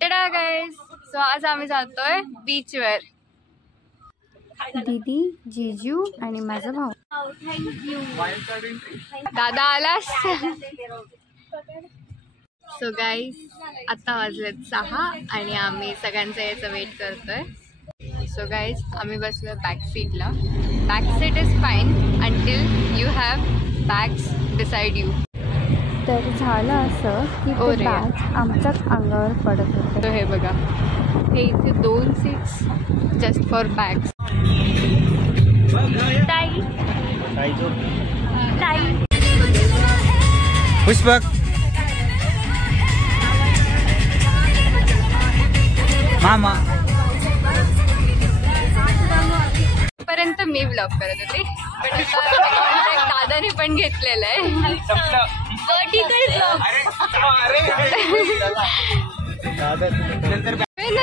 टेडा guys, so आज आम्ही जातोय बीचवर. दीदी, जीजू आणि माझा भाऊ. दादा आलास. सो गाइस, आता वाजलेत 6 आणि आम्ही सगळ्यांचा याचा वेट करतोय. सो गाइस, आम्ही बसलो बॅक सीटला. Back seat is fine until you have bags beside you. तर झालं असं की ते बॅग्स आमच्याच अंगावर पडत होते. हे बघा, हे इथे 2 seats just for bags. Pushpak मामा पर्यंत मी ब्लॉग करत होते, पण आता दादाने पण घेतलेलं आहे.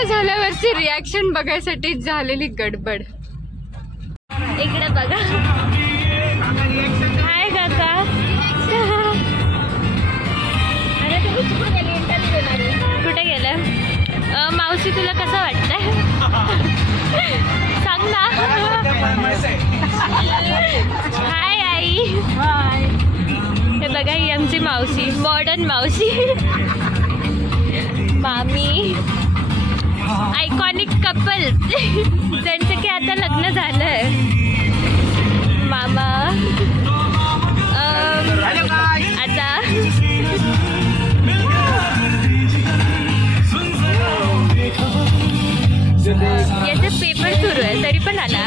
झाल्यावरची रिॲक्शन बघायसाठी झालेली गडबड. इकडे बघा. हाय काका. कुठे गेलं? मावशी, तुला कसं वाटतंय सांग ना. हाय आई. हे बघा, ही आमची मावशी, मॉडर्न मावशी. मामी, आयकॉनिक कपल ज्यांचं की आता लग्न झालंय. मामा आता याचा पेपर सुरू आहे तरी पण आला.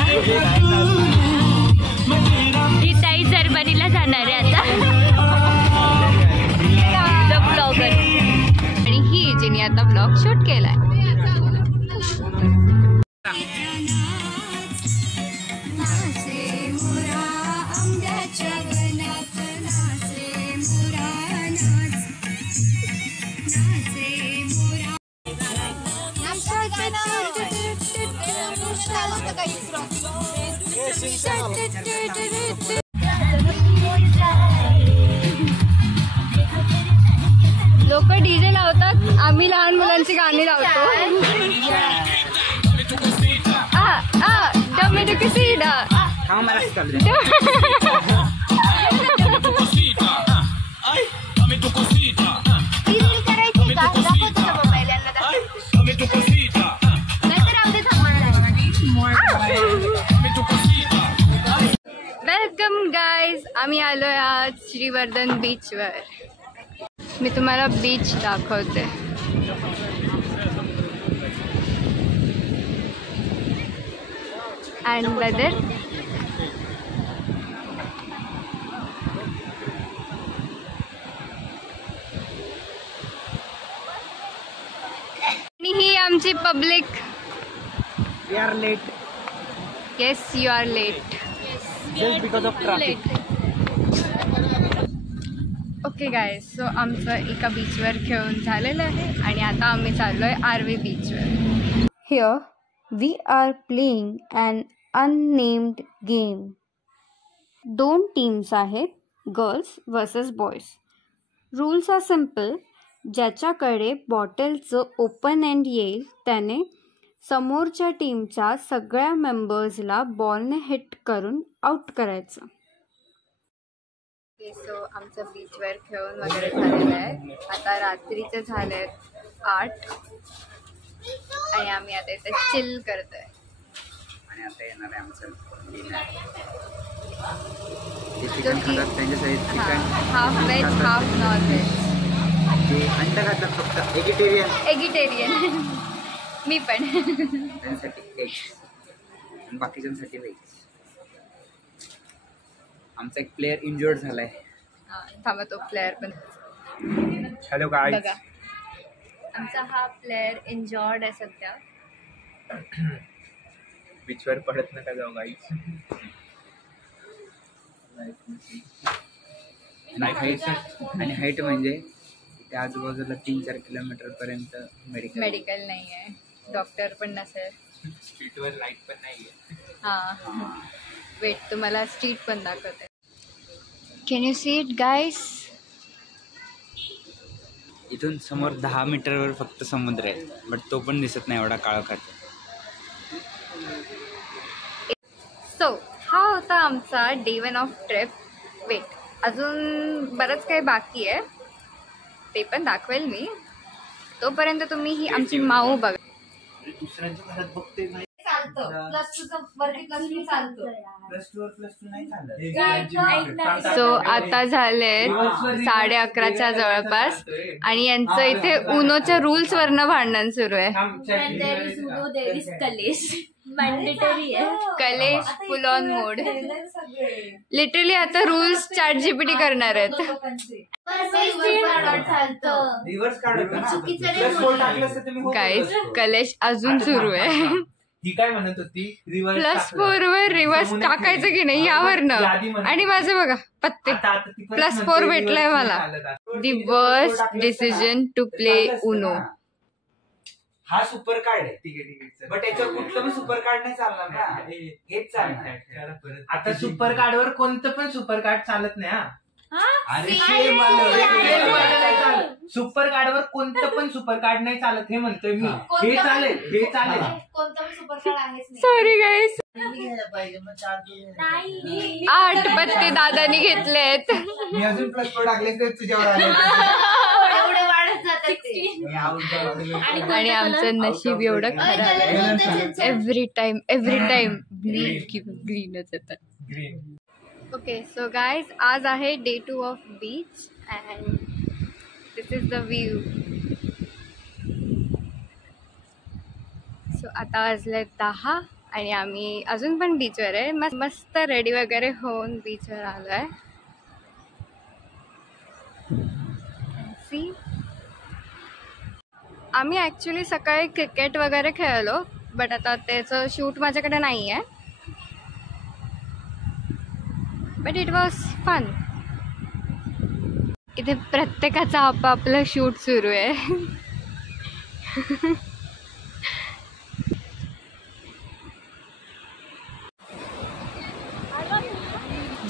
ही ताई जर्मनीला जाणार आहे आता. ब्लॉगर. आणि ही जिने आता ब्लॉग शूट केलाय. लोक डीजे लावतात, आम्ही लहान मुलांची गाणी लावतो. वेलकम गाइज, आम्ही आलोय आज श्रीवर्धन बीचवर. मी तुम्हाला बीच दाखवते. And weather. आणि ही आमची public. We are late. Yes, you are late. Just because of traffic. Okay guys, so आमचं एका बीचवर खेळून झालेलं आहे आणि आता आम्ही चाललोय आर्वी बीचवर. Here we are playing an unnamed game. 2 teams आहेत, girls versus boys. Rules are simple. ज्याच्याकडे बॉटलचं ओपन एंड येईल त्याने समोरच्या टीमच्या सगळ्या मेंबर्सला बॉलने हिट करून आउट करायचं. सो आमचं बीचवर खेळून वगैरे झालेलं आहे. आता रात्रीचे झाले आहेत 8 आणि आम्ही आता इथे चिल करतोय. आणि आता येणार आहे आमचं half veg half non veg. अंडा खातात फक्त. एगिटेरियन. मी पण. त्यांसाठी एग, बाकीच्यांसाठी व्हेज. आमचा एक प्लेयर इंजर्ड झालाय. थांबा, तो प्लेयर पण. Hello guys. बघा, आमचा हा प्लेयर इंजॉर्ड आहे सध्या. बीचवर पडत नका जाऊ गाईज. आणि हाईट म्हणजे त्या आजूबाजूला 3-4 किलोमीटर पर्यंत मेडिकल नाही आहे, डॉक्टर पण नसेल. स्ट्रीटवर लाईट पण नाहीये. हां, वेट, तुम्हाला स्ट्रीट पण दाखवते. कॅन यू सी इट गाईस? इथून समोर 10 मीटरवर फक्त समुद्र आहे, बट तो पण दिसत नाही एवढा काळोखात. सो हा होता आमचा डे 1 ऑफ ट्रिप. वेट, अजून बरंच काही बाकी आहे, ते पण दाखवेल मी. तोपर्यंत तुम्ही ही आमची माऊ बघा. दुसऱ्यांच्या घरात बघते नाही सो आता झाले 11:30च्या जवळपास आणि यांचं इथे उनोच्या रूल्स वरनं भांडण सुरू आहे. कलेश फुल ऑन मोड. लिटरली आता रूल्स ChatGPT करणार आहेत. गाईज कलेश अजून सुरू आहे. ती काय म्हणत होती, +4 वर रिव्हर्स टाकायचं की नाही यावरनं. आणि माझं बघा पत्ते +4 भेटलाय मला. The worst decision to play Uno. हा सुपर कार्ड आहे. ठीक आहे, बट याच्यावर कुठलं पण सुपर कार्ड नाही चालणार ना, हेच चालणार. आता सुपर कार्डवर कोणतं पण सुपर कार्ड चालत नाही. अरे सुपर कार्डवर कोणतं पण सुपर कार्ड नाही चालत, हे म्हणतोय मी. हे चालेल, हे चालेल. सॉरी गाईस. 8 पत्ते दादानी घेतलेत. मी अजून +4 टाकले ते तुझ्यावर आले. आणि आमचं नशीब एवढं खराब आहे. एव्हरी टाइम ग्रीनच येतात. ओके सो गाईज, आज आहे day 2 of beach and this is the view. So आता वाजले 10 आणि आम्ही अजून पण बीचवर आहे. मस्त रेडी वगैरे होऊन बीचवर आलो आहे. सी, आम्ही ॲक्च्युली सकाळी क्रिकेट वगैरे खेळलो, बट आता त्याचं शूट माझ्याकडे नाही आहे. But it was fun. इथे प्रत्येकाचं आपापलं शूट सुरू आहे.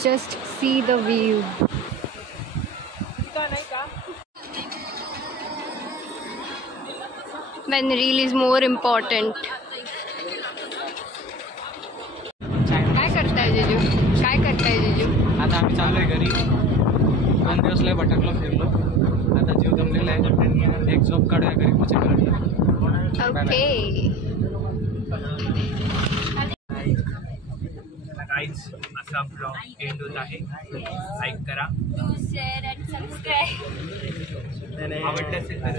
Just see the view. When reel is more important. काय करताय जिजू? काय करताय जिजू? आता आम्ही चाललोय घरी. 2 दिवस लय भटकलो, फिरलो. आता जीव जमलेला आहे. एक झोप काढूया घरी पोहोचेपर्यंत. ओके. गाईज, असा ब्लॉग एंड होत आहे. लाईक करा, शेअर आणि सबस्क्राईब. आवडलं असेल तर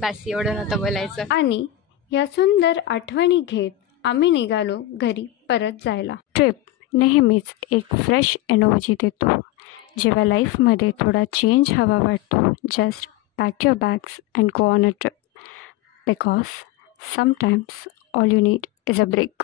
बस एवढं नव्हतं बोलायचं. आणि या सुंदर आठवणी घेत आम्ही निघालो घरी परत जायला. ट्रिप नेहमीच एक फ्रेश एनर्जी देतो. जेव्हा लाईफमध्ये थोडा चेंज हवा वाटतो, just pack your bags and go on a trip, because sometimes all you need is a break.